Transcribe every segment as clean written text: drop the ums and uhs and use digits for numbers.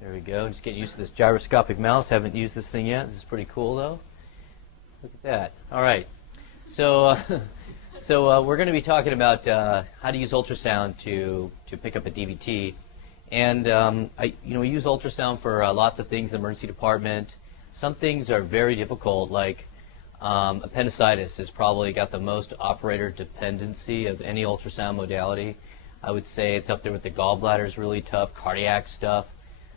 There we go. Just getting used to this gyroscopic mouse. Haven't used this thing yet. This is pretty cool, though. Look at that. All right. So, we're going to be talking about how to use ultrasound to pick up a DVT. And we use ultrasound for lots of things in the emergency department. Some things are very difficult, like appendicitis has probably got the most operator dependency of any ultrasound modality. I would say it's up there with the gallbladder is really tough, cardiac stuff.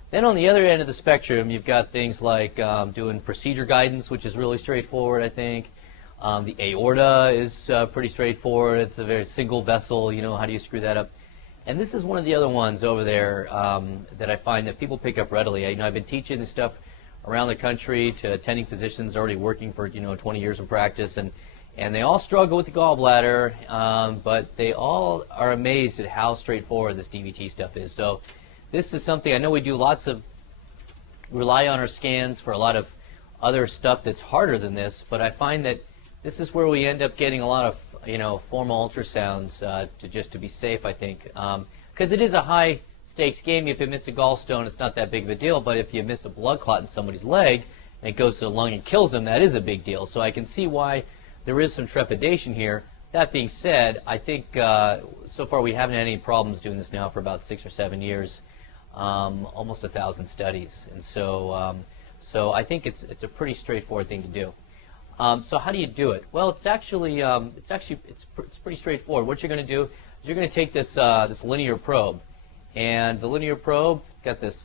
Then on the other end of the spectrum, you've got things like doing procedure guidance, which is really straightforward, I think. The aorta is pretty straightforward. It's a very single vessel, how do you screw that up? And this is one of the other ones over there that I find that people pick up readily. I've been teaching this stuff around the country to attending physicians already working for 20 years of practice, and they all struggle with the gallbladder, but they all are amazed at how straightforward this DVT stuff is. So this is something I know we do rely on our scans for a lot of other stuff that's harder than this, but I find that this is where we end up getting a lot of formal ultrasounds to be safe, I think, because it is a high stakes game. If you miss a gallstone, it's not that big of a deal, but if you miss a blood clot in somebody's leg and it goes to the lung and kills them, that is a big deal. So I can see why there is some trepidation here. That being said, I think so far we haven't had any problems doing this now for about 6 or 7 years, almost 1,000 studies, and so I think it's a pretty straightforward thing to do. So how do you do it? Well, it's pretty straightforward. What you're going to do is you're going to take this linear probe, and the linear probe, it's got this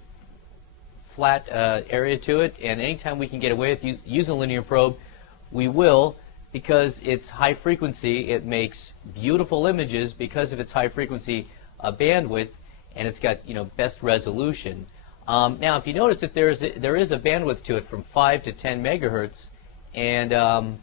flat area to it, and anytime we can get away with using a linear probe, we will, because it's high frequency. It makes beautiful images because of its high frequency bandwidth, and it's got best resolution. Now, if you notice that there is a bandwidth to it from 5 to 10 megahertz, and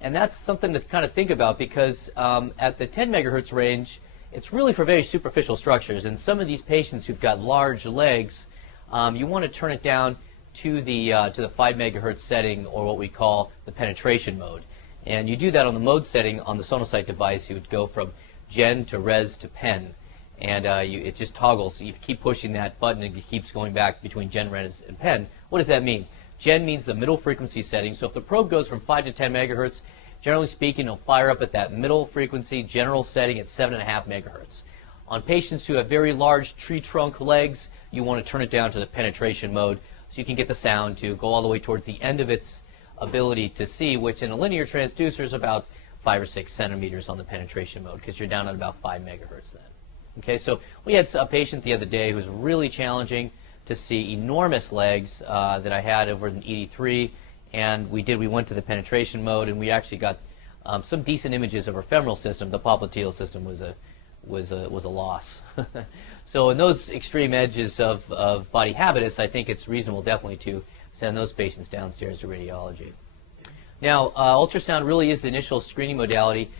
that's something to kind of think about, because at the 10 megahertz range, it's really for very superficial structures. And some of these patients who've got large legs, you want to turn it down to the 5 megahertz setting, or what we call the penetration mode. And you do that on the mode setting on the Sonocyte device. You would go from gen to res to pen, and it just toggles. You keep pushing that button, and it keeps going back between gen, res, and pen. What does that mean? Gen means the middle frequency setting. So if the probe goes from 5 to 10 megahertz, generally speaking, it'll fire up at that middle frequency general setting at 7.5 megahertz. On patients who have very large tree trunk legs, you want to turn it down to the penetration mode so you can get the sound to go all the way towards the end of its ability to see, which in a linear transducer is about 5 or 6 centimeters on the penetration mode, because you're down at about 5 megahertz then. Okay, so we had a patient the other day who was really challenging to see, enormous legs that I had over an ED3, and we went to the penetration mode, and we actually got some decent images of her femoral system. The popliteal system was a loss. So in those extreme edges of body habitus, I think it's reasonable definitely to send those patients downstairs to radiology. Now, ultrasound really is the initial screening modality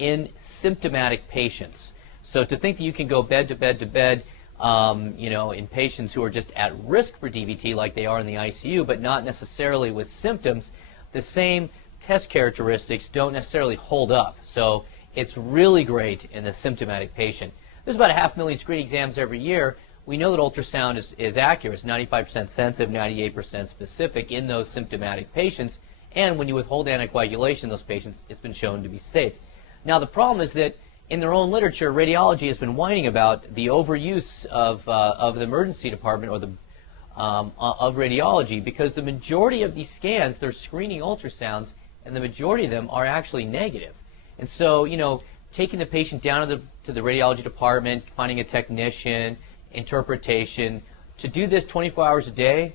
in symptomatic patients. So to think that you can go bed to bed to bed, in patients who are just at risk for DVT like they are in the ICU, but not necessarily with symptoms, the same test characteristics don't necessarily hold up. So it's really great in the symptomatic patient. There's about 500,000 screening exams every year. We know that ultrasound is accurate. It's 95% sensitive, 98% specific in those symptomatic patients. And when you withhold anticoagulation in those patients, it's been shown to be safe. Now, the problem is that in their own literature, radiology has been whining about the overuse of the emergency department, or of radiology, because the majority of these scans, they're screening ultrasounds, and the majority of them are actually negative. And so, taking the patient down to the radiology department, finding a technician, interpretation, to do this 24 hours a day,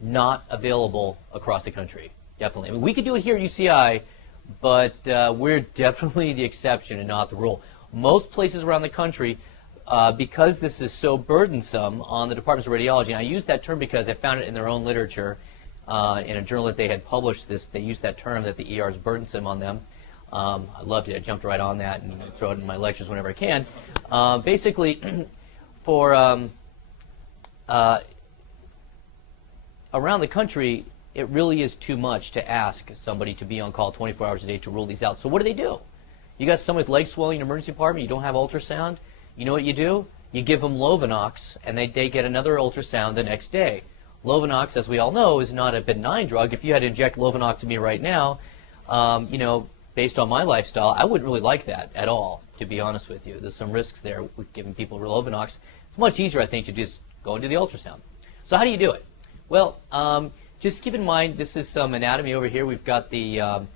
not available across the country, definitely. I mean, we could do it here at UCI, but we're definitely the exception and not the rule. Most places around the country, because this is so burdensome on the departments of radiology, and I use that term because I found it in their own literature, in a journal that they had published this, they used that term, that the ER is burdensome on them. I loved it. I jumped right on that and throw it in my lectures whenever I can. Basically, for around the country, it really is too much to ask somebody to be on call 24 hours a day to rule these out. So what do? You got someone with leg swelling in the emergency department, you don't have ultrasound, you know what you do? you give them Lovenox, and they get another ultrasound the next day. Lovenox, as we all know, is not a benign drug. If you had to inject Lovenox to me right now, you know, based on my lifestyle, I wouldn't really like that at all, to be honest with you. There's some risks there with giving people Lovenox. It's much easier, I think, to just go and do the ultrasound. So how do you do it? Well, just keep in mind, this is some anatomy over here. We've got the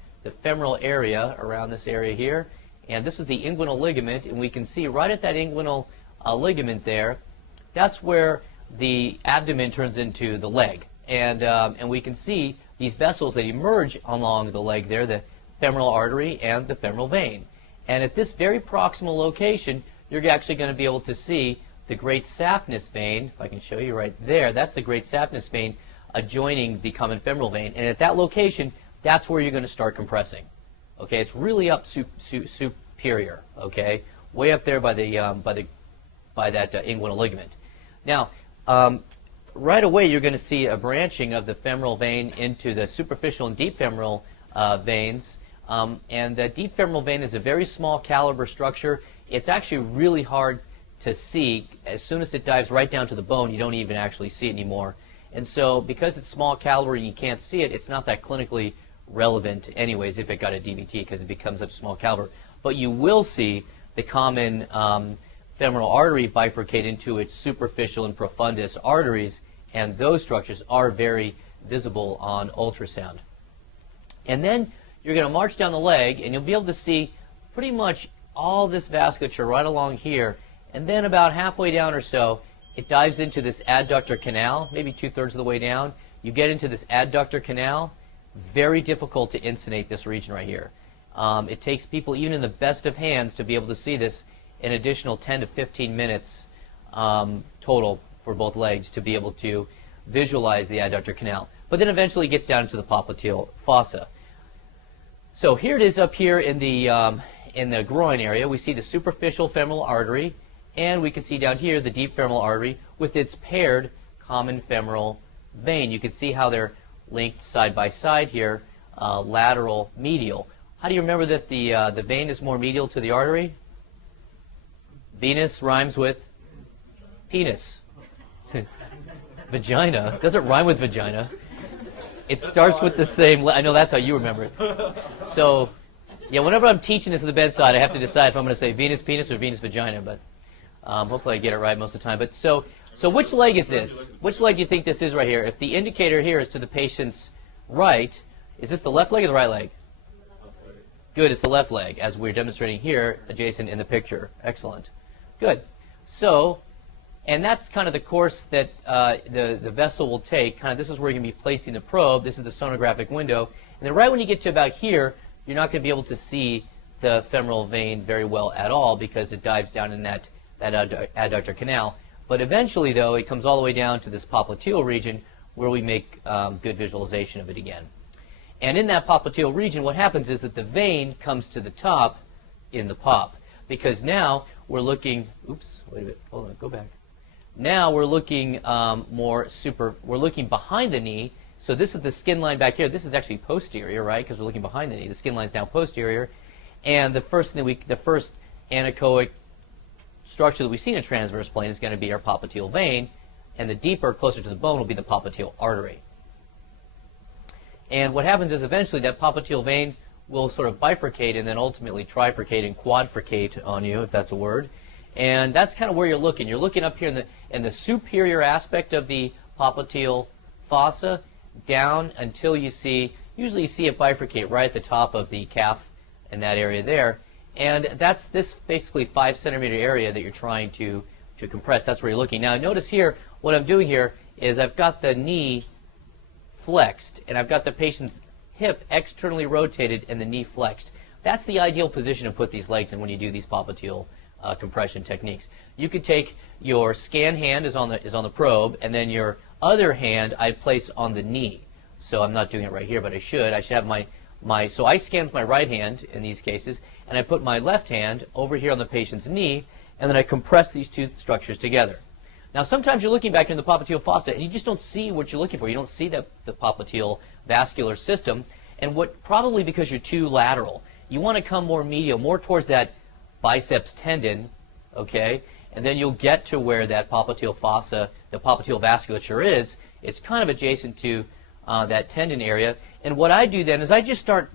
femoral area around this area here, and this is the inguinal ligament, and we can see right at that inguinal ligament there, that's where the abdomen turns into the leg. And we can see these vessels that emerge along the leg there, the femoral artery and the femoral vein. And at this very proximal location, you're actually going to be able to see the great saphenous vein. If I can show you right there, that's the great saphenous vein adjoining the common femoral vein. And at that location, that's where you're going to start compressing. Okay, it's really up superior. Okay, way up there by that inguinal ligament. Now, right away, you're going to see a branching of the femoral vein into the superficial and deep femoral veins. And the deep femoral vein is a very small caliber structure. It's actually really hard to see. As soon as it dives right down to the bone, you don't even actually see it anymore. And so because it's small caliber and you can't see it, it's not that clinically relevant anyways if it got a DVT, because it becomes such a small caliber. But you will see the common femoral artery bifurcate into its superficial and profundus arteries, and those structures are very visible on ultrasound. And then you're going to march down the leg, and you'll be able to see pretty much all this vasculature right along here. And then about halfway down or so, it dives into this adductor canal, maybe 2/3 of the way down. You get into this adductor canal. Very difficult to insonate this region right here. It takes people, even in the best of hands, to be able to see this an additional 10 to 15 minutes total for both legs to be able to visualize the adductor canal. But then eventually it gets down into the popliteal fossa. So here it is up here in the groin area. We see the superficial femoral artery, and we can see down here the deep femoral artery with its paired common femoral vein. You can see how they're linked side by side here, lateral, medial. How do you remember that the vein is more medial to the artery? Venus rhymes with penis. Vagina doesn't rhyme with vagina. It starts with the same. I know that's how you remember it. So, yeah, whenever I'm teaching this at the bedside, I have to decide if I'm going to say Venus penis or Venus vagina. But hopefully, I get it right most of the time. But so which leg is this? Which leg do you think this is right here? If the indicator here is to the patient's right, is this the left leg or the right leg? Good, it's the left leg, as we're demonstrating here, adjacent in the picture. Excellent. Good. So, and that's kind of the course that the vessel will take. Kind of, this is where you're going to be placing the probe. This is the sonographic window. And then right when you get to about here, you're not going to be able to see the femoral vein very well at all because it dives down in that adductor canal. But eventually, though, it comes all the way down to this popliteal region where we make good visualization of it again. And in that popliteal region, what happens is that the vein comes to the top in the pop, because now we're looking, oops, wait a minute, hold on, go back. Now we're looking we're looking behind the knee. So this is the skin line back here. This is actually posterior, right? Because we're looking behind the knee. The skin line's down posterior. And the first anechoic structure that we see in a transverse plane is going to be our popliteal vein, and the deeper, closer to the bone, will be the popliteal artery. And what happens is eventually that popliteal vein will sort of bifurcate and then ultimately trifurcate and quadrifurcate on you, if that's a word. And that's kind of where you're looking. You're looking up here in the superior aspect of the popliteal fossa down until you see, usually you see it bifurcate right at the top of the calf in that area there. And that's this basically 5 centimeter area that you're trying to compress. That's where you're looking. Now notice here, what I'm doing here is I've got the knee flexed, and I've got the patient's hip externally rotated and the knee flexed. That's the ideal position to put these legs in when you do these popliteal compression techniques. You could take your scan hand is on the probe, and then your other hand I place on the knee. So I'm not doing it right here, but I should. I should have so I scan with my right hand in these cases, and I put my left hand over here on the patient's knee, and then I compress these two structures together. Now sometimes you're looking back here in the popliteal fossa and you just don't see what you're looking for. You don't see the popliteal vascular system, and probably because you're too lateral. You want to come more medial, more towards that biceps tendon, okay? and then you'll get to where that popliteal fossa, the popliteal vasculature is. It's kind of adjacent to that tendon area. And what I do then is I just start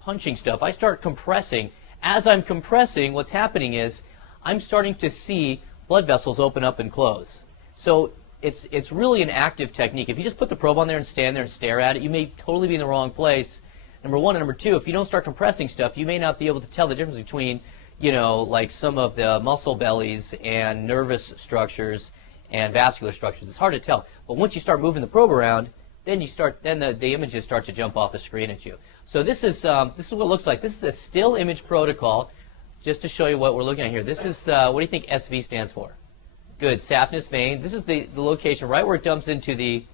punching stuff. I start compressing. As I'm compressing, what's happening is I'm starting to see blood vessels open up and close. So it's really an active technique. If you just put the probe on there and stand there and stare at it, you may totally be in the wrong place. Number one. And number two, if you don't start compressing stuff, you may not be able to tell the difference between, you know, like some of the muscle bellies and nervous structures and vascular structures. It's hard to tell. But once you start moving the probe around, then the images start to jump off the screen at you. So this is what it looks like. This is a still image protocol, just to show you what we're looking at here. This is, what do you think SV stands for? Good, saphenous vein. This is the location right where it dumps into the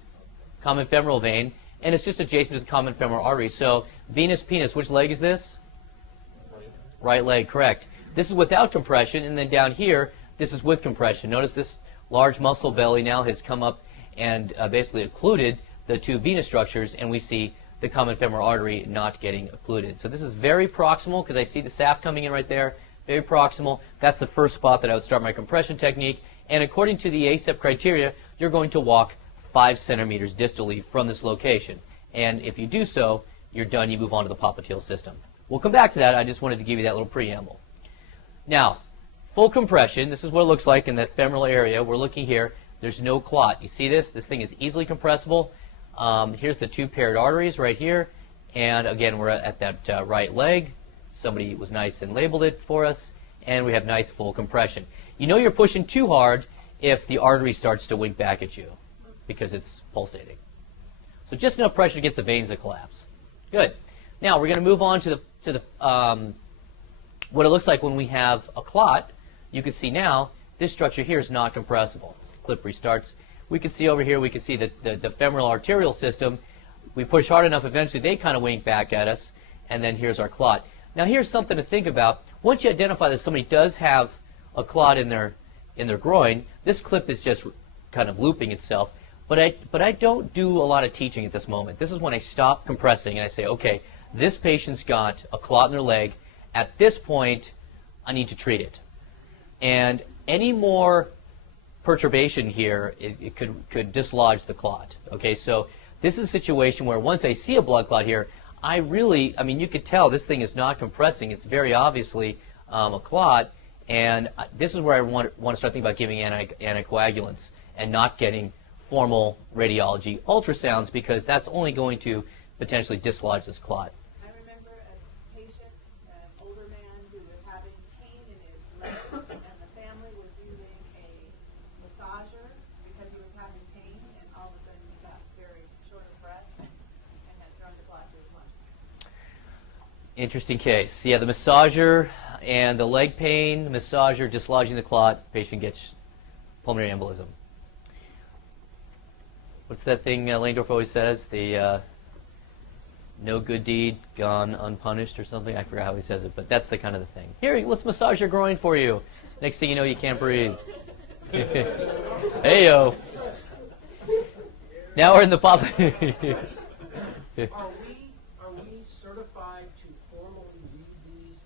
common femoral vein, and it's just adjacent to the common femoral artery. So venous penis, which leg is this? Right leg, correct. This is without compression, and then down here, this is with compression. Notice this large muscle belly now has come up and basically occluded the two venous structures, and we see the common femoral artery not getting occluded. So this is very proximal, because I see the SAF coming in right there, very proximal. That's the first spot that I would start my compression technique, and according to the ACEP criteria, you're going to walk 5 centimeters distally from this location. And if you do so, you're done, you move on to the popliteal system. We'll come back to that. I just wanted to give you that little preamble. Now, full compression, this is what it looks like in that femoral area. We're looking here. There's no clot. You see this? This thing is easily compressible. Here's the two paired arteries right here. And again, we're at that right leg. Somebody was nice and labeled it for us. And we have nice full compression. You know you're pushing too hard if the artery starts to wink back at you because it's pulsating. So just enough pressure to get the veins to collapse. Good. Now we're going to move on to the what it looks like when we have a clot. You can see now this structure here is not compressible. As the clip restarts. We can see over here, we can see the femoral arterial system. We push hard enough, eventually they kind of wink back at us, and then here's our clot. Now here's something to think about. Once you identify that somebody does have a clot in their groin, this clip is just kind of looping itself. But I don't do a lot of teaching at this moment. This is when I stop compressing and I say, okay, this patient's got a clot in their leg. At this point, I need to treat it. And any more perturbation here, it could dislodge the clot. Okay, so this is a situation where once I see a blood clot here, I mean, you could tell this thing is not compressing. It's very obviously a clot, and this is where I want to start thinking about giving anticoagulants and not getting formal radiology ultrasounds, because that's only going to potentially dislodge this clot. I remember a patient, an older man who was having pain in his leg, and the family was using a massager because he was having pain, and all of a sudden he got very short of breath and had thrown the clot to his lungs. Interesting case. Yeah, the massager and the leg pain, massager dislodging the clot, patient gets pulmonary embolism. What's that thing Langdorf always says? The no good deed gone unpunished or something? I forgot how he says it, but that's the kind of the thing. Here, let's massage your groin for you. Next thing you know, you can't breathe. Hey-yo. Now we're in the pop. Are we certified to formally read these?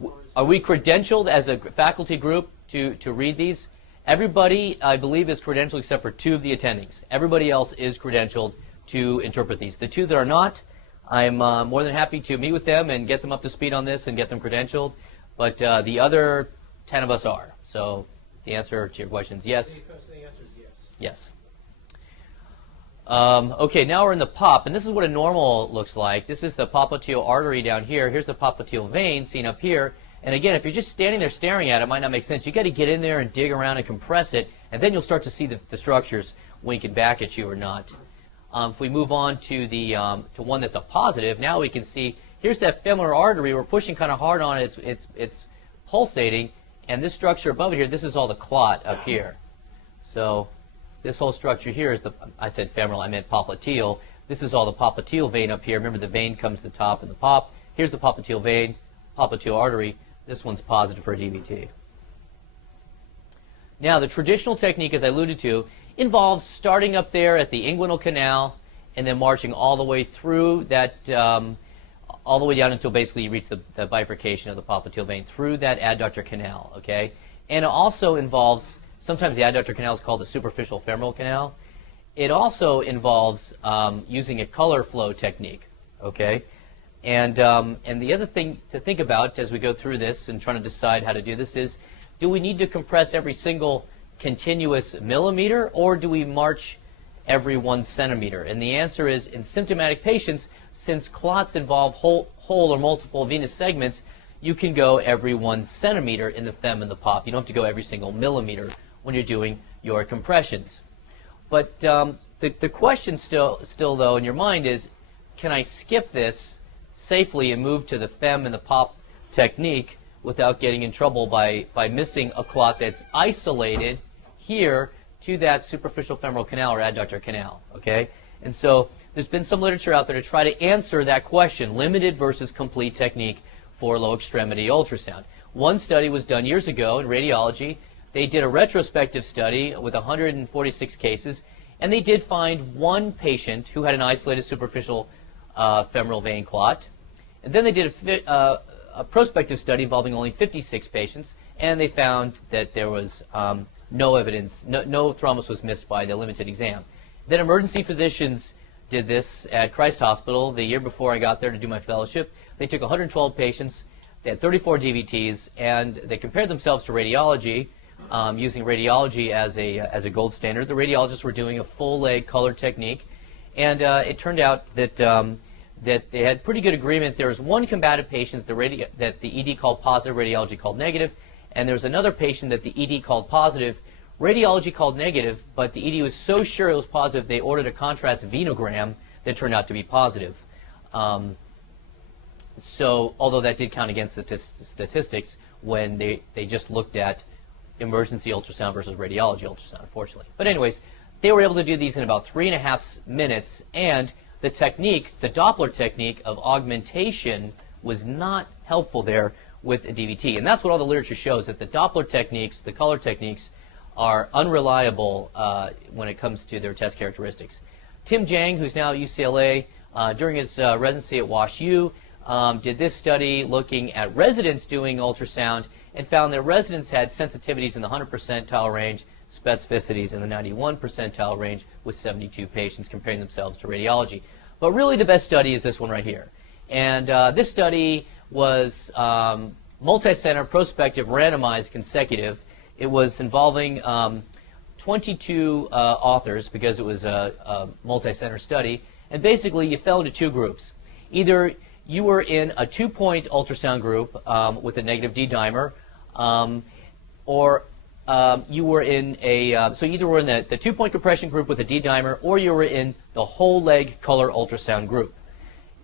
And Are we credentialed as a faculty group to read these? Everybody, I believe, is credentialed except for 2 of the attendings. Everybody else is credentialed to interpret these. The 2 that are not, I'm more than happy to meet with them and get them up to speed on this and get them credentialed. But the other 10 of us are. So the answer to your question is yes. The answer is yes. Yes. Okay, now we're in the pop, and this is what a normal looks like. This is the popliteal artery down here. Here's the popliteal vein seen up here. And again, if you're just standing there staring at it, it might not make sense. You've got to get in there and dig around and compress it, and then you'll start to see the structures winking back at you or not. If we move on to the to one that's a positive, now we can see here's that femoral artery. We're pushing kind of hard on it. It's pulsating, and this structure above it here, this is all the clot up here. So this whole structure here is I said femoral, I meant popliteal. This is all the popliteal vein up here. Remember, the vein comes to the top in the pop. Here's the popliteal vein, popliteal artery. This one's positive for a DVT. Now, the traditional technique, as I alluded to, involves starting up there at the inguinal canal and then marching all the way through that, all the way down until basically you reach the bifurcation of the popliteal vein through that adductor canal, okay? And it also involves, sometimes the adductor canal is called the superficial femoral canal. It also involves using a color flow technique, okay? And the other thing to think about as we go through this and trying to decide how to do this is, do we need to compress every single continuous millimeter, or do we march every 1 centimeter? And the answer is, in symptomatic patients, since clots involve whole or multiple venous segments, you can go every 1 centimeter in the fem and the pop. You don't have to go every single millimeter when you're doing your compressions. But the question still though in your mind is, can I skip this safely and move to the fem and the pop technique without getting in trouble by missing a clot that's isolated here to that superficial femoral canal or adductor canal, okay? And so there's been some literature out there to try to answer that question, limited versus complete technique for low extremity ultrasound. One study was done years ago in radiology. They did a retrospective study with 146 cases, and they did find one patient who had an isolated superficial femoral vein clot. And then they did a prospective study involving only 56 patients, and they found that there was no evidence, no thrombus was missed by the limited exam. Then emergency physicians did this at Christ Hospital the year before I got there to do my fellowship. They took 112 patients, they had 34 DVTs, and they compared themselves to radiology, using radiology as a gold standard. The radiologists were doing a full leg color technique, and it turned out that that they had pretty good agreement. There was one combative patient that the ED called positive, radiology called negative, and there was another patient that the ED called positive, radiology called negative, but the ED was so sure it was positive they ordered a contrast venogram that turned out to be positive. So, although that did count against the statistics when they just looked at emergency ultrasound versus radiology ultrasound, unfortunately. But anyways, they were able to do these in about 3.5 minutes, and the technique, the Doppler technique of augmentation, was not helpful there with a DVT. And that's what all the literature shows, that the Doppler techniques, the color techniques, are unreliable when it comes to their test characteristics. Tim Jang, who's now at UCLA, during his residency at WashU, did this study looking at residents doing ultrasound and found that residents had sensitivities in the 100 percentile range, specificities in the 91 percentile range, with 72 patients comparing themselves to radiology. But really the best study is this one right here. And this study was multi-center, prospective, randomized, consecutive. It was involving 22 authors because it was a multi-center study. And basically you fell into two groups. Either you were in a 2-point ultrasound group with a negative D-dimer, or you were in a, so either were in the 2-point compression group with a D-dimer, or you were in the whole leg color ultrasound group.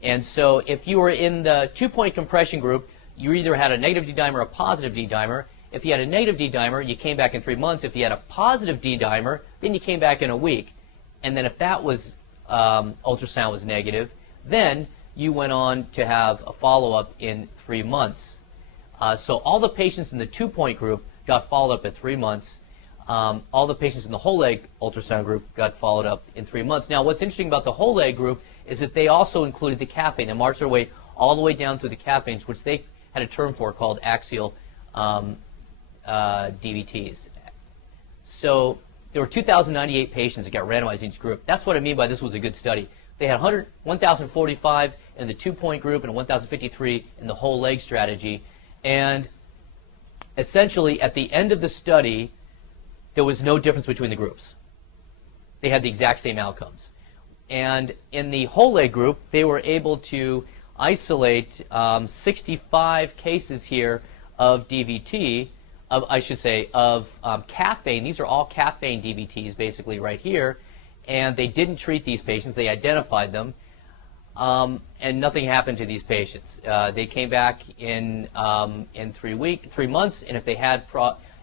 And so if you were in the 2-point compression group, you either had a negative D-dimer or a positive D-dimer. If you had a negative D-dimer, you came back in 3 months. If you had a positive D-dimer, then you came back in a week. And then if that was, ultrasound was negative, then you went on to have a follow-up in 3 months. So all the patients in the 2-point group got followed up at 3 months. All the patients in the whole leg ultrasound group got followed up in 3 months. Now, what's interesting about the whole leg group is that they also included the calf vein and marched their way all the way down through the calf veins, which they had a term for called axial DVTs. So there were 2,098 patients that got randomized in each group. That's what I mean by this was a good study. They had 1,045 in the 2-point group and 1,053 in the whole leg strategy. And essentially, at the end of the study, there was no difference between the groups. They had the exact same outcomes. And in the whole leg group, they were able to isolate 65 cases here of DVT, of calf vein. These are all calf vein DVTs basically right here. And they didn't treat these patients. They identified them. And nothing happened to these patients. They came back in 3 months, and if they had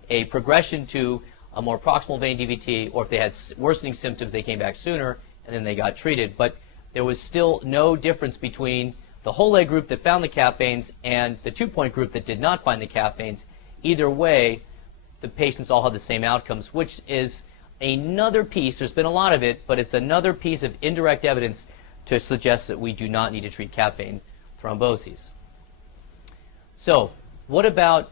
a progression to a more proximal vein DVT, or if they had worsening symptoms, they came back sooner, and then they got treated. But there was still no difference between the whole leg group that found the calf veins and the 2-point group that did not find the calf veins. Either way, the patients all had the same outcomes, which is another piece. There's been a lot of it, but it's another piece of indirect evidence to suggest that we do not need to treat calf vein thromboses. So, what about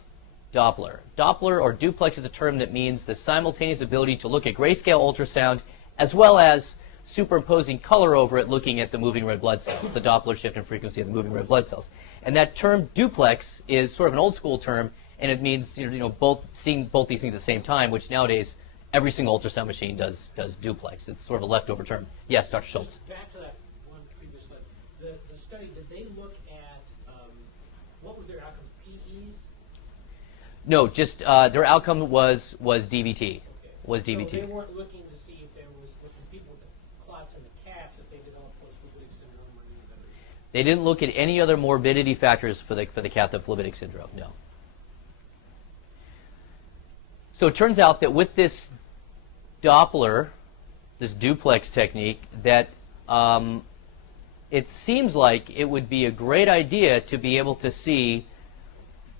Doppler? Doppler or duplex is a term that means the simultaneous ability to look at grayscale ultrasound as well as superimposing color over it, looking at the moving red blood cells, the Doppler shift in frequency of the moving red blood cells. And that term duplex is sort of an old school term, and it means seeing both these things at the same time, which nowadays every single ultrasound machine does duplex. It's sort of a leftover term. Yes, Dr. Schultz. Just back to that one previous slide. The study, did they look at what was their outcomes? PEs? No, just their outcome was DVT. Okay. Was DVT. So they weren't looking to see if there was, with the people with the clots in the calves, if they developed post-fluvitic syndrome or any other. They didn't look at any other morbidity factors for the catheter phlebitic syndrome. No. So it turns out that with this Doppler, this duplex technique, that it seems like it would be a great idea to be able to see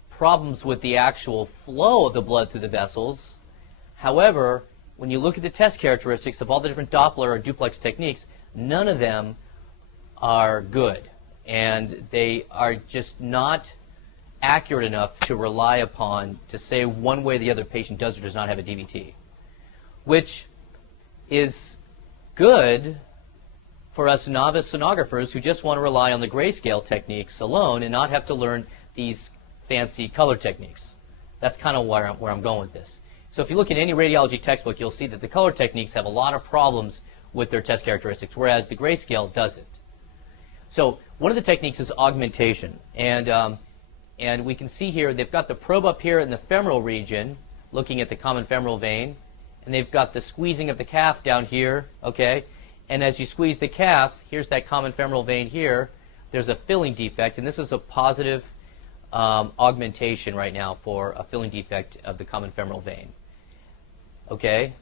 problems with the actual flow of the blood through the vessels. However, when you look at the test characteristics of all the different Doppler or duplex techniques, none of them are good. And they are just not accurate enough to rely upon to say one way or the other patient does or does not have a DVT, which is good for us novice sonographers who just want to rely on the grayscale techniques alone and not have to learn these fancy color techniques. That's kind of where I'm going with this. So if you look at any radiology textbook, you'll see that the color techniques have a lot of problems with their test characteristics, whereas the grayscale doesn't. So one of the techniques is augmentation, and we can see here they've got the probe up here in the femoral region, looking at the common femoral vein, and they've got the squeezing of the calf down here, okay? And as you squeeze the calf, here's that common femoral vein here. There's a filling defect, and this is a positive augmentation right now for a filling defect of the common femoral vein. Okay,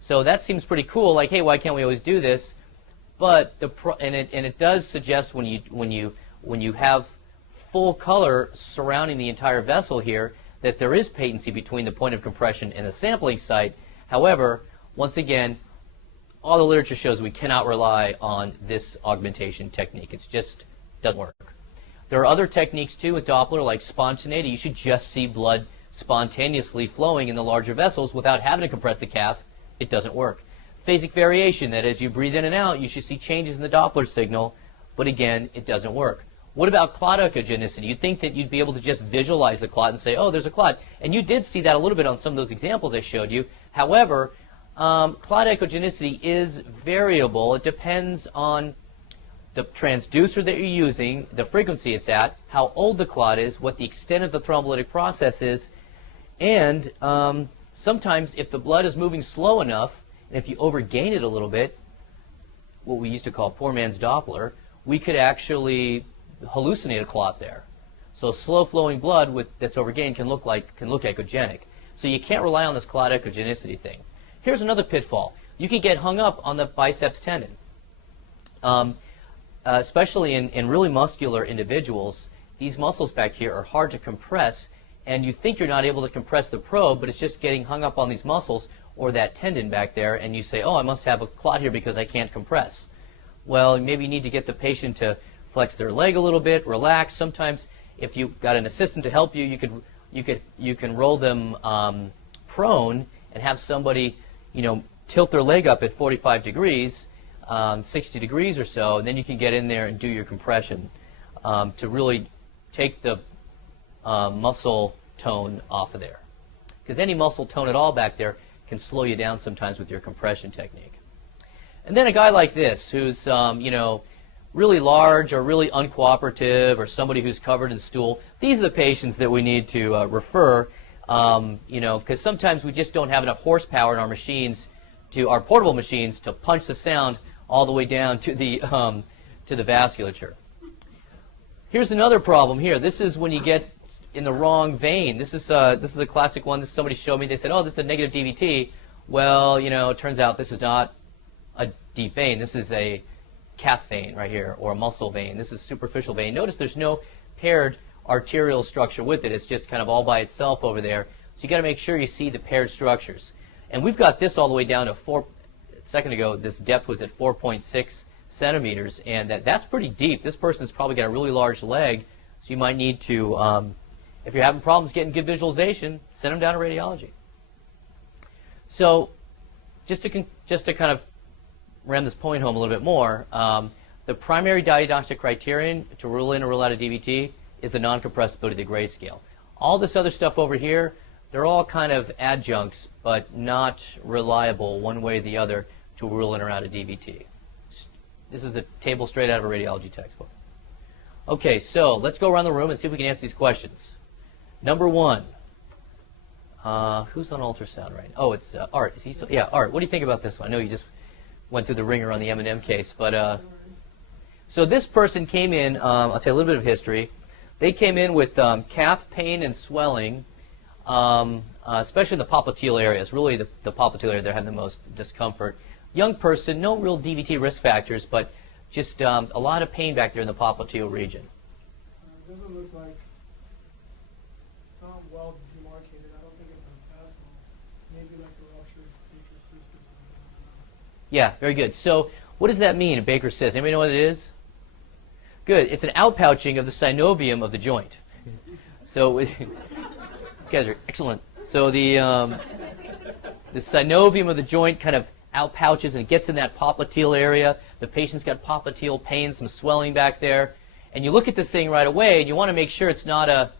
so that seems pretty cool. Like, hey, why can't we always do this? But it does suggest when you have full color surrounding the entire vessel here that there is patency between the point of compression and the sampling site. However, once again, all the literature shows we cannot rely on this augmentation technique. It just doesn't work. There are other techniques too with Doppler, like spontaneity. You should just see blood spontaneously flowing in the larger vessels without having to compress the calf. It doesn't work. Phasic variation, that as you breathe in and out, you should see changes in the Doppler signal, but again, it doesn't work. What about clot echogenicity? You'd think that you'd be able to just visualize the clot and say, oh, there's a clot. And you did see that a little bit on some of those examples I showed you. However, clot echogenicity is variable. It depends on the transducer that you're using, the frequency it's at, how old the clot is, what the extent of the thrombolytic process is, and sometimes if the blood is moving slow enough, and if you overgain it a little bit, what we used to call poor man's Doppler, we could actually hallucinate a clot there. So slow-flowing blood that's overgained can look echogenic. So you can't rely on this clot echogenicity thing. Here's another pitfall. You can get hung up on the biceps tendon. Especially in really muscular individuals, these muscles back here are hard to compress, and you think you're not able to compress the probe, but it's just getting hung up on these muscles or that tendon back there, and you say, oh, I must have a clot here because I can't compress. Well, maybe you need to get the patient to flex their leg a little bit, relax. Sometimes if you've got an assistant to help you, you can roll them prone and have somebody, tilt their leg up at 45 degrees, 60 degrees or so, and then you can get in there and do your compression to really take the muscle tone off of there. Because any muscle tone at all back there can slow you down sometimes with your compression technique. And then a guy like this who's, really large or really uncooperative or somebody who's covered in stool, these are the patients that we need to refer, because sometimes we just don't have enough horsepower in our machines, our portable machines, to punch the sound all the way down to the vasculature. Here's another problem here. This is when you get in the wrong vein. This is a classic one. This somebody showed me. They said, oh, this is a negative DVT. Well, it turns out this is not a deep vein. This is a calf vein right here, or a muscle vein. This is superficial vein. Notice there's no paired arterial structure with it. It's just kind of all by itself over there. So you got to make sure you see the paired structures. And we've got this all the way down to a second ago, this depth was at 4.6 centimeters, and that's pretty deep. This person's probably got a really large leg, so you might need to If you're having problems getting good visualization, send them down to radiology. So just to kind of ram this point home a little bit more, the primary diagnostic criterion to rule in or rule out a DVT is the non-compressibility of the gray scale. All this other stuff over here, they're all kind of adjuncts, but not reliable one way or the other to rule in or out a DVT. This is a table straight out of a radiology textbook. Okay, so let's go around the room and see if we can answer these questions. Number one, who's on ultrasound right now? Oh, it's Art. Is he still? Yeah, Art. What do you think about this one? I know you just went through the ringer on the M&M case, but so this person came in. I'll tell you a little bit of history. They came in with calf pain and swelling, especially in the popliteal areas. Really, the popliteal area they're having the most discomfort. Young person, no real DVT risk factors, but just a lot of pain back there in the popliteal region. It doesn't look like it's not well demarcated. I don't think it's a vessel. Maybe like a ruptured Baker cyst or something. Yeah, very good. So what does that mean, a Baker cyst? Anybody know what it is? Good. It's an outpouching of the synovium of the joint. So you guys are excellent. So the synovium of the joint kind of outpouches and it gets in that popliteal area. The patient's got popliteal pain, some swelling back there. And you look at this thing right away and you want to make sure it's not a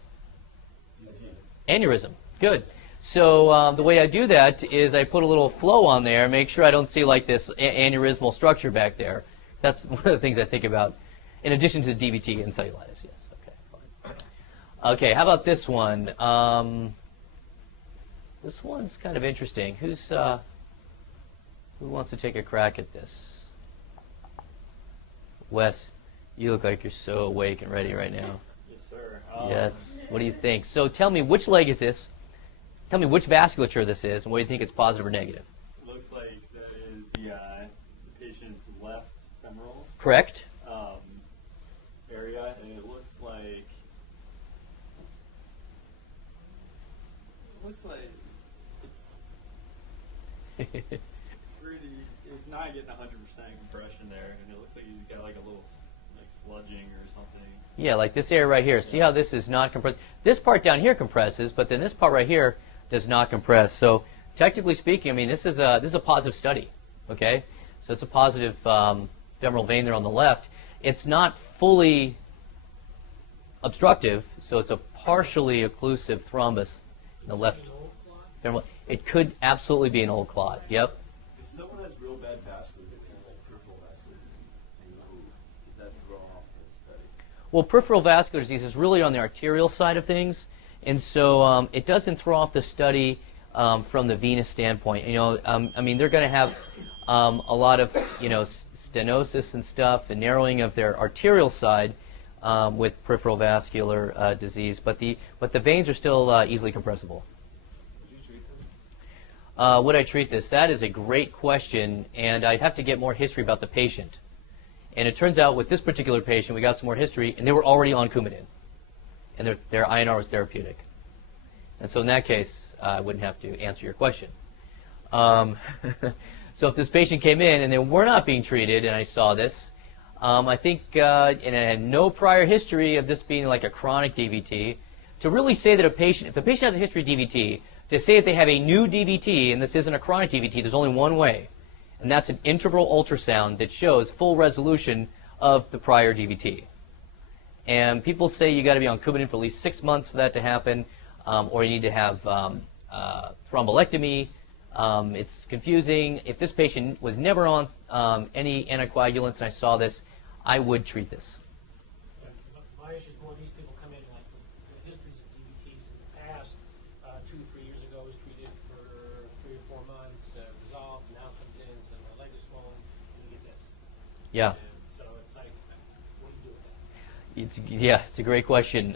aneurysm. Good. So the way I do that is I put a little flow on there, make sure I don't see like this aneurysmal structure back there. That's one of the things I think about in addition to the DVT and cellulitis. Yes. Okay, fine. Okay, how about this one? This one's kind of interesting. Who wants to take a crack at this? Wes, you look like you're so awake and ready right now. Yes, sir. Yes. What do you think? So tell me, which leg is this? Tell me which vasculature this is, and what do you think it's positive or negative? Looks like that is the patient's left femoral Correct. area, and it looks like it's pretty. It's not getting 100% compression there, and it looks like he's got like a little like sludging or something. Yeah, like this area right here. See how this is not compressed? This part down here compresses, but then this part right here does not compress. So technically speaking, I mean, this is a positive study. Okay, so it's a positive femoral vein there on the left. It's not fully obstructive, so it's a partially occlusive thrombus in the left femoral. It could absolutely be an old clot. Yep. If someone has real bad vascular disease, like peripheral vascular disease, and you move, does that throw off the study? Well, peripheral vascular disease is really on the arterial side of things, and so it doesn't throw off the study from the venous standpoint. You know, I mean, they're going to have a lot of, you know, stenosis and stuff, and narrowing of their arterial side with peripheral vascular disease, but the veins are still easily compressible. Would you treat this? Would I treat this? That is a great question, and I'd have to get more history about the patient. And it turns out with this particular patient, we got some more history, and they were already on Coumadin, and their INR was therapeutic. And so in that case, I wouldn't have to answer your question. So if this patient came in and they were not being treated, and I saw this, I think, and I had no prior history of this being like a chronic DVT, to really say that if the patient has a history of DVT, to say that they have a new DVT and this isn't a chronic DVT, there's only one way, and that's an interval ultrasound that shows full resolution of the prior DVT. And people say you got to be on Coumadin for at least 6 months for that to happen, or you need to have thrombolectomy. It's confusing. If this patient was never on any anticoagulants and I saw this, I would treat this. My issue is more these people come in like with histories of DVTs in the past. 2 or 3 years ago was treated for 3 or 4 months, resolved, now comes in, so my leg is swollen, and you get this. Yeah. And so it's like, what do you do with that? It's a great question.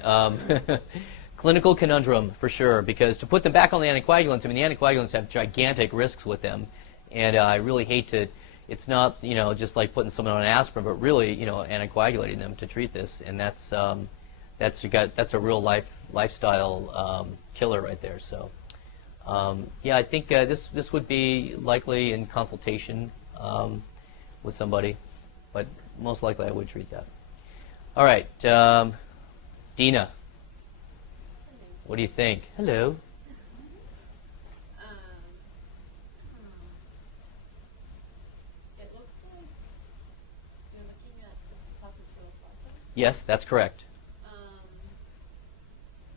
Clinical conundrum for sure, because to put them back on the anticoagulants, I mean, the anticoagulants have gigantic risks with them, and I really hate to. It's not, you know, just like putting someone on aspirin, but really, you know, anticoagulating them to treat this, and that's a real lifestyle killer right there. So, yeah, I think this would be likely in consultation with somebody, but most likely I would treat that. All right, Dina. What do you think? Hello. It looks like you're looking at the popliteal fossa. Yes, that's correct.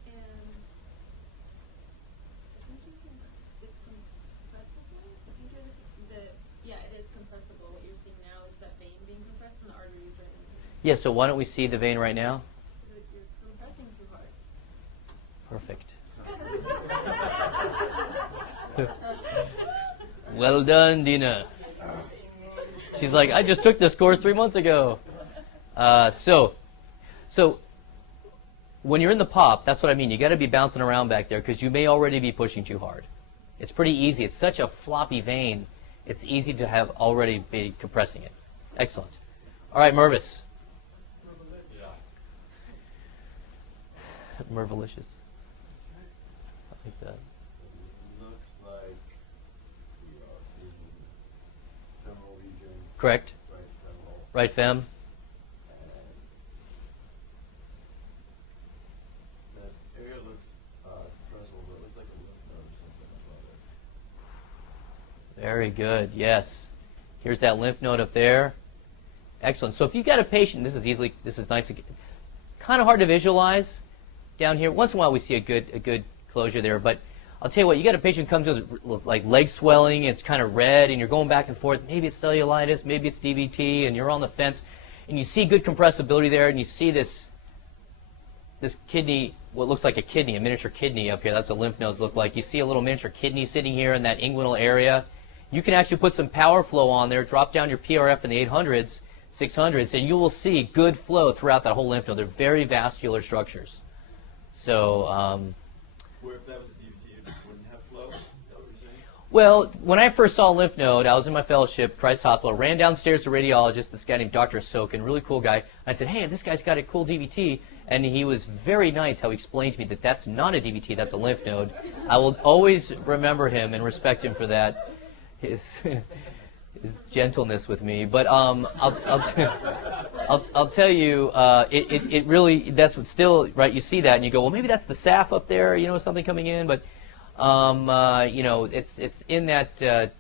And I think it's compressible. I think yeah, it is compressible. What you're seeing now is that vein being compressed and the arteries right in there. Yeah, so why don't we see the vein right now? You're compressing too hard. Perfect. Well done, Dina. She's like, I just took this course 3 months ago. So when you're in the pop, that's what I mean. You got to be bouncing around back there because you may already be pushing too hard. It's pretty easy. It's such a floppy vein. It's easy to have already be compressing it. Excellent. All right, Mervis. Mervilicious. I like that. Looks like we are in femoral region, Correct. right femoral, Right fem. and that area looks compressible, but it looks like a lymph node or something above it. Very good. Yes. Here's that lymph node up there. Excellent. So if you've got a patient, this is nice. Kind of hard to visualize down here. Once in a while we see a good closure there, but I'll tell you what, you got a patient who comes with like leg swelling, it's kind of red, and you're going back and forth. Maybe it's cellulitis, maybe it's DVT, and you're on the fence, and you see good compressibility there, and you see this kidney, what looks like a kidney, a miniature kidney up here. That's what lymph nodes look like. You see a little miniature kidney sitting here in that inguinal area. You can actually put some power flow on there, drop down your PRF in the 800s, 600s, and you will see good flow throughout that whole lymph node. They're very vascular structures. So, Where if that was a DVT, it wouldn't have flow? Is that what you're saying? well, when I first saw a lymph node, I was in my fellowship, Christ Hospital, ran downstairs to a radiologist, this guy named Dr. Sokin, really cool guy. I said, hey, this guy's got a cool DVT. And he was very nice how he explained to me that that's not a DVT, that's a lymph node. I will always remember him and respect him for that, his gentleness with me. But I'll tell you, it really, that's what still, right, you see that and you go, well, maybe that's the SAF up there, something coming in. But, it's in that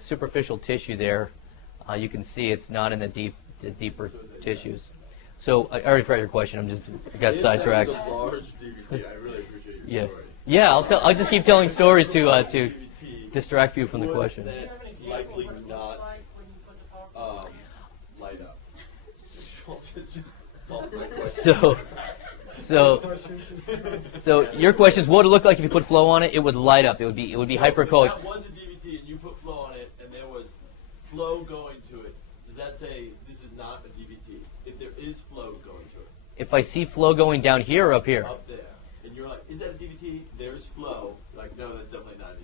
superficial tissue there. You can see it's not in the deeper tissues. So I already forgot your question. I got sidetracked. That was a large DVT. I really appreciate your Yeah, story. yeah. I'll just keep telling stories to DVT distract you from the would question. that likely not light up. It's just all my question. So your question is, what would it look like if you put flow on it? It would light up. It would be hypercoic. If that was a DVT and you put flow on it and there was flow going to it, does that say this is not a DVT? If there is flow going to it, If I see flow going down here or up here? up there, and you're like, is that a DVT? There's flow. You're like, no, that's definitely not a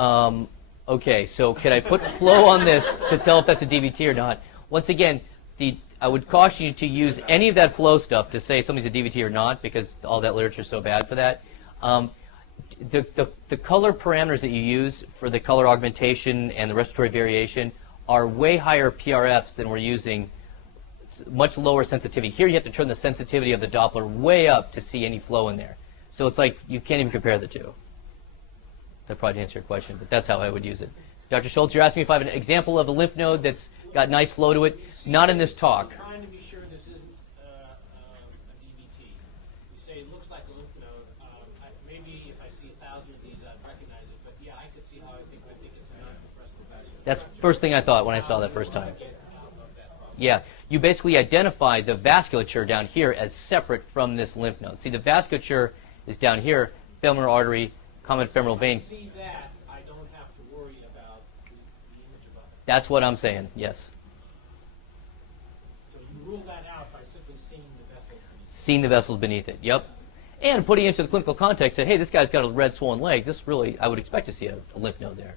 DVT. Okay, so can I put flow on this to tell if that's a DVT or not? Once again, I would caution you to use any of that flow stuff to say something's a DVT or not, because all that literature is so bad for that. The color parameters that you use for the color augmentation and the respiratory variation are way higher PRFs than we're using, much lower sensitivity. Here you have to turn the sensitivity of the Doppler way up to see any flow in there. So it's like you can't even compare the two. That probably answer your question, but that's how I would use it. Dr. Schultz, you're asking me if I have an example of a lymph node that's got nice flow to it. Not in this talk. I'm trying to be sure this isn't a DVT. You say it looks like a lymph node. Maybe if I see 1,000 of these, I'd recognize it. But yeah, I could see how I think it's a non-compressible vascular. That's the first thing I thought when I saw that first time. Yeah, you basically identify the vasculature down here as separate from this lymph node. See, the vasculature is down here, femoral artery, common femoral vein. If I see that, I don't have to worry about the image above it. That's what I'm saying, yes. So you rule that out by simply seeing the vessel. Seeing the vessels beneath it, yep. And putting it into the clinical context, say, hey, this guy's got a red swollen leg. This really, I would expect to see a lymph node there.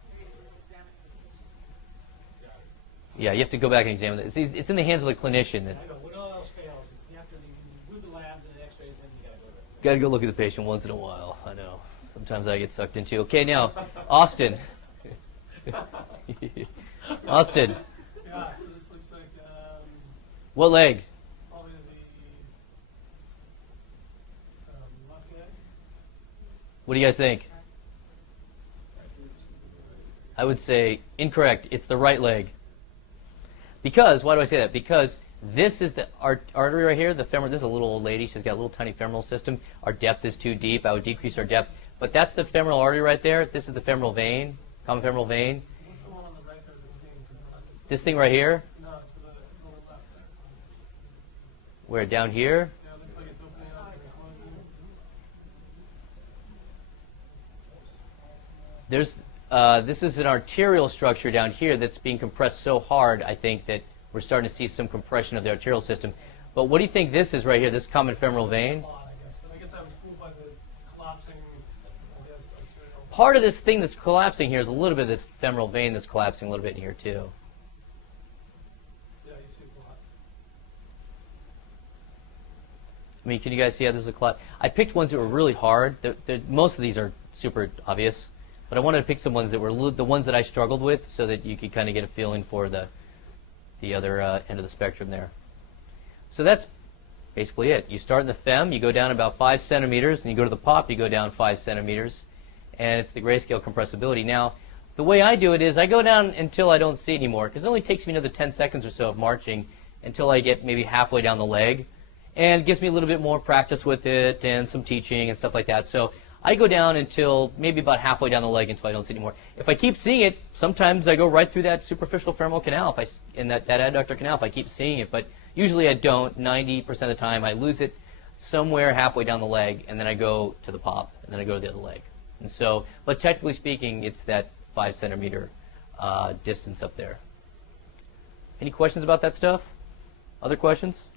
Yeah, you have to go back and examine it. It's in the hands of the clinician. That I know, when all else fails, you have to do the labs and the x-rays, then you got to go there. got to go look at the patient once in a while. I know. Sometimes I get sucked into. Okay, now, Austin. Austin, Yeah, so this looks like what leg? probably the left leg. What do you guys think? I would say incorrect. It's the right leg. Because, why do I say that? Because this is the artery right here, the femoral. This is a little old lady. She's got a little tiny femoral system. Our depth is too deep. I would decrease our depth. But that's the femoral artery right there. This is the femoral vein, common femoral vein. What's the one on the right there that's being compressed? This thing right here. No, to the left. Where, down here? Yeah, it looks like it's opening up and closing. This is an arterial structure down here that's being compressed so hard, I think, that we're starting to see some compression of the arterial system. But what do you think this is right here, this common femoral vein? I guess I was fooled by the collapsing, arterial. Part of this thing that's collapsing here is a little bit of this femoral vein that's collapsing a little bit in here, too. Yeah, you see it a lot. I mean, can you guys see how this is a collapse? I picked ones that were really hard. Most of these are super obvious. But I wanted to pick some ones that were the ones that I struggled with so that you could kind of get a feeling for the other end of the spectrum there. So that's basically it. You start in the fem, you go down about 5 centimeters, and you go to the pop, you go down 5 centimeters. And it's the grayscale compressibility. Now, the way I do it is I go down until I don't see it anymore, because it only takes me another 10 seconds or so of marching until I get maybe halfway down the leg. And it gives me a little bit more practice with it and some teaching and stuff like that. So I go down until maybe about halfway down the leg until I don't see it anymore. If I keep seeing it, sometimes I go right through that superficial femoral canal, in that adductor canal, if I keep seeing it. But usually I don't. 90% of the time I lose it somewhere halfway down the leg, and then I go to the pop, and then I go to the other leg. And so, but technically speaking, it's that 5 centimeter distance up there. Any questions about that stuff? Other questions?